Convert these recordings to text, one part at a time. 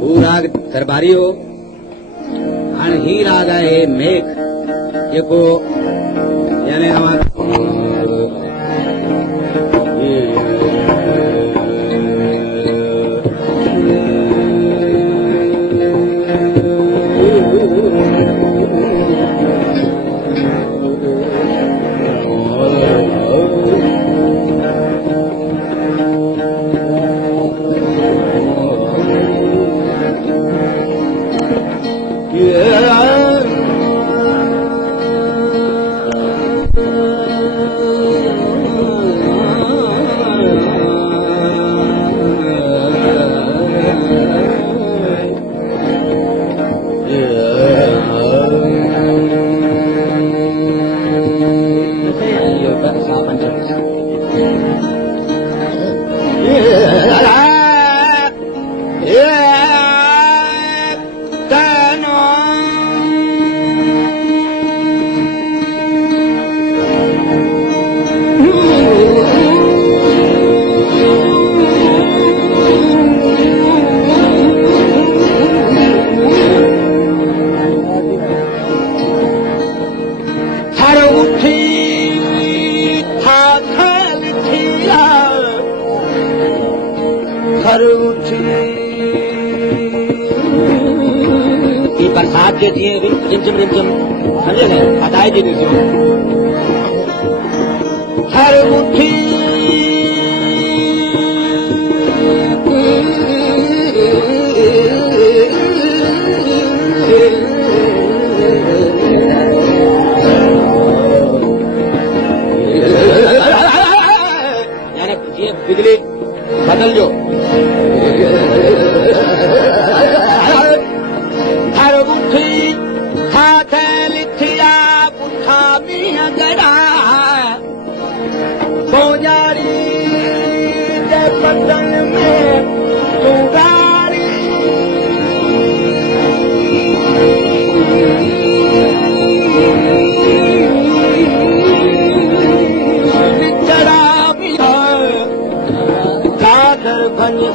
राग दरबारी हो आणि ही राग आहे मेघ जेको याने हमारा बरसात के दिए रिमझिम रिमझिम समझे ना हटाए जी दूसरों हर मुट्ठी यानी ये बिजली बदल जो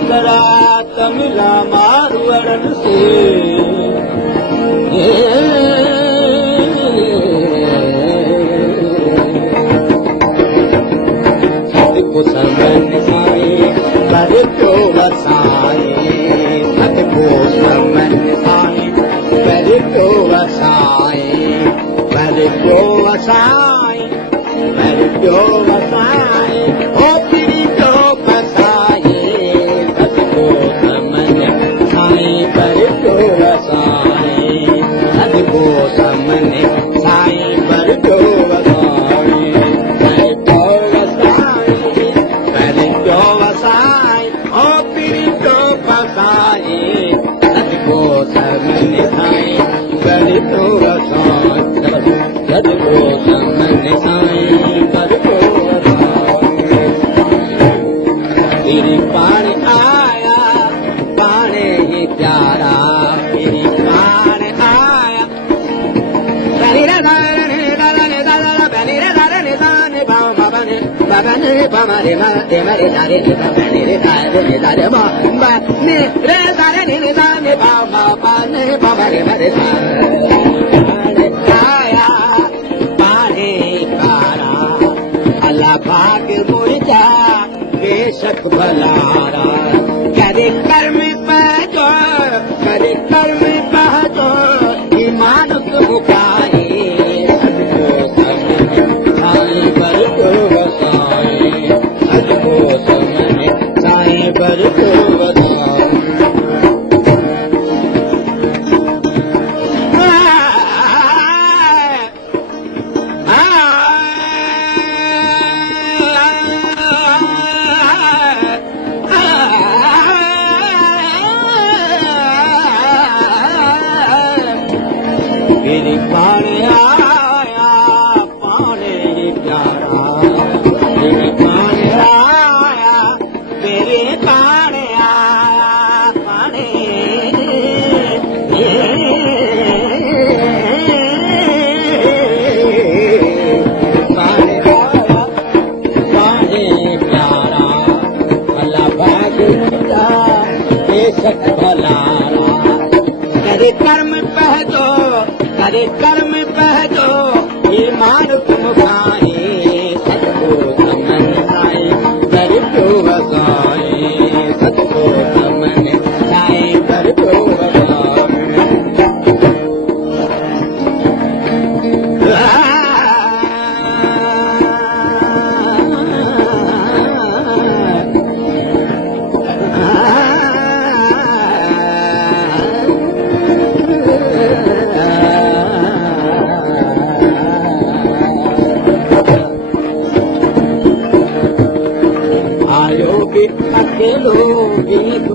करा तमिला मारवरण से सतको समन साए कर को वसाए सतको समन साए कर को वसाए कर को वसाए कर को वसाए ओ पीरी को Mare mare dare ni ba ne re dare ba ne re dare ni da ne ba ba ne ba mare mare dare आया पाने कारा अल्लाह भाग मुर्जा बेशक भलारा करे कर्म पहचो करे कर्म पहचो ईमान को मुकाए मेरी पाने आया पाने प्यारा मेरी पाने आया मेरे पाने आया पाने पाने आया पाने प्यारा अल्लाह भाग बेशक भलारा करे कर्म पहचो, करे कर्म पहचो, ईमान तुम खाए, सतको समन आए, कर क्यों बसाए, सतको समन आए, कर क्यों बसाए। अकेलो गीत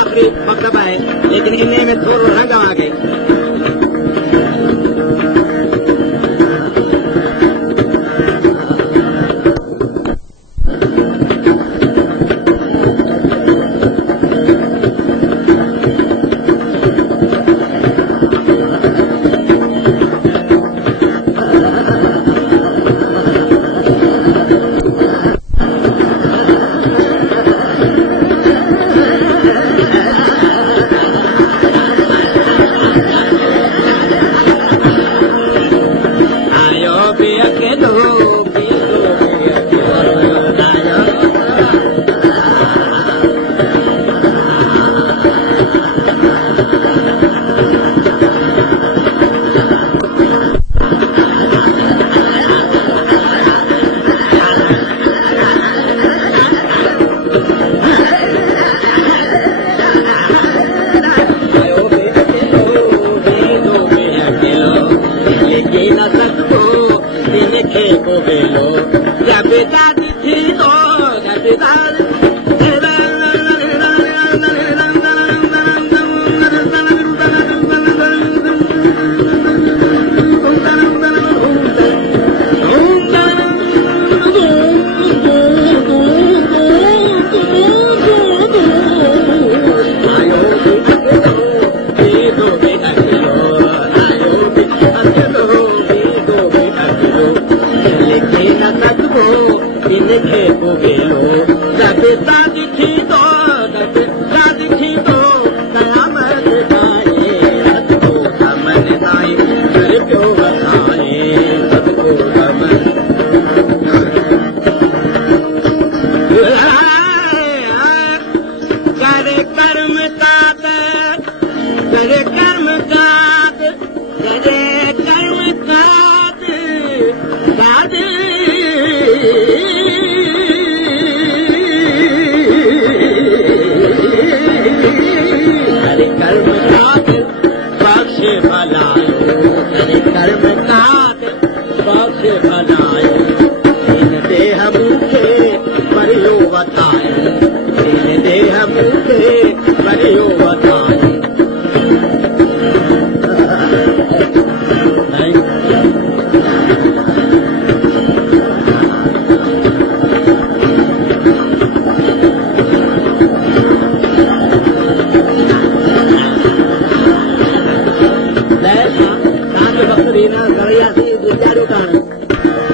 आखिरी मकतबा है, लेकिन इनमें में थोड़ो रंग आ गए।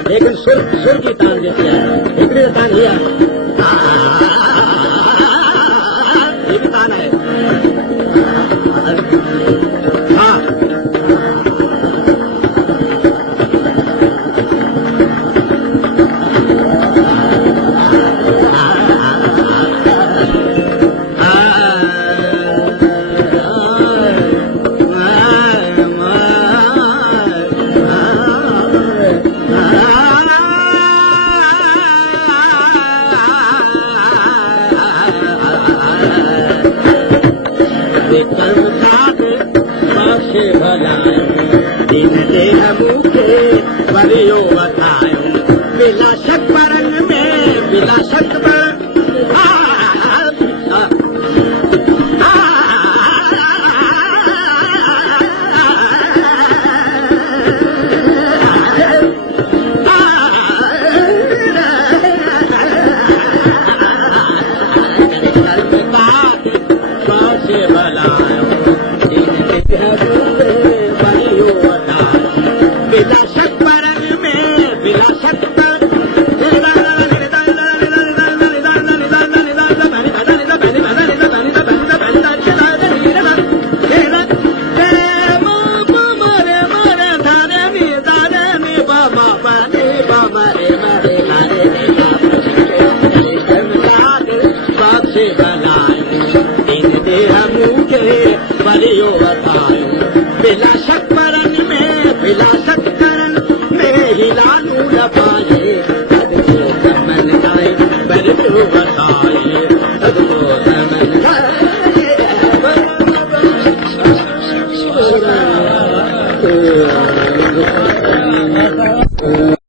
लेकिन सुर की तान देते हैं, हिकड़ी तान ही ये भी तान है। विक्रम साथ बख्शे भलाई दिन दे हम